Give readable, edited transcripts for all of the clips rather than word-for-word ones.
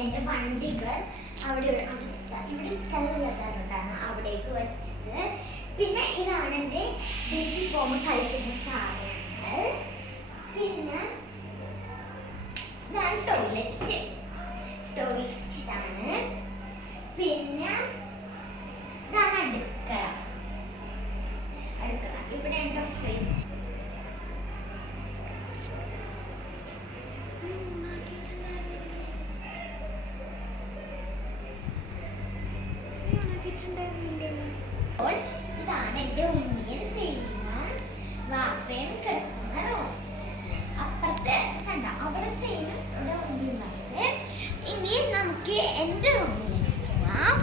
എൻ്റെ വണ്ടികൾ അവിടെ ഇവിടെ സ്ഥലമില്ലാത്തതുകൊണ്ടാണ് അവിടേക്ക് വെച്ചത്. പിന്നെ ഇതാണ് എൻ്റെ ബീച്ചിൽ പോകുമ്പോൾ കളിക്കുന്ന സാധനങ്ങൾ. പിന്നെ ഇതാണ് ടോയ്ലറ്റ് ഇതാണ്. പിന്നെ ഇതാണ് അടുക്കള. ഇവിടെ എൻ്റെ ഫ്രിഡ്ജ്. ഇതാണ് എൻ്റെ ഉണ്ണിയൻ സേന വാപ്പയും കിടക്കുന്ന റൂം. അപ്പുറത്തെ കണ്ട അവിടെ സേനും ഇവിടെ ഉണ്ണിയുമായിട്ട്. ഇനി നമുക്ക് എൻ്റെ റൂമിലേക്ക് പോവാം.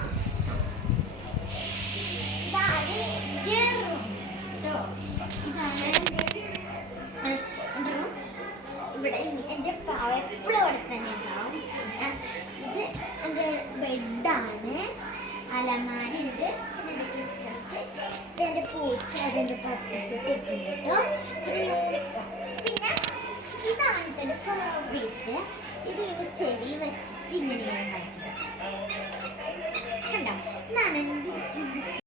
ഇതാണ് എൻ്റെ റൂം കേട്ടോ. ഇതാണ് എൻ്റെ റൂം. ഇവിടെ എൻ്റെ പാവ എപ്പോഴും അവിടെ തന്നെ ഉണ്ടാവും. ഇത് എൻ്റെ ബെഡാണ്. അലമാരിയുണ്ട്. പിന്നെ എൻ്റെ പൂച്ച അതിൻ്റെ പട്ടത്ത് തെറ്റുണ്ട് കേട്ടോ. പിന്നെ യൂണിഫോം. പിന്നെ ഇതാണ് എൻ്റെ ഫേവറേറ്റ്. ഇത് ചെവി വെച്ചിട്ട് ഇങ്ങനെയാണ് കണ്ടോ.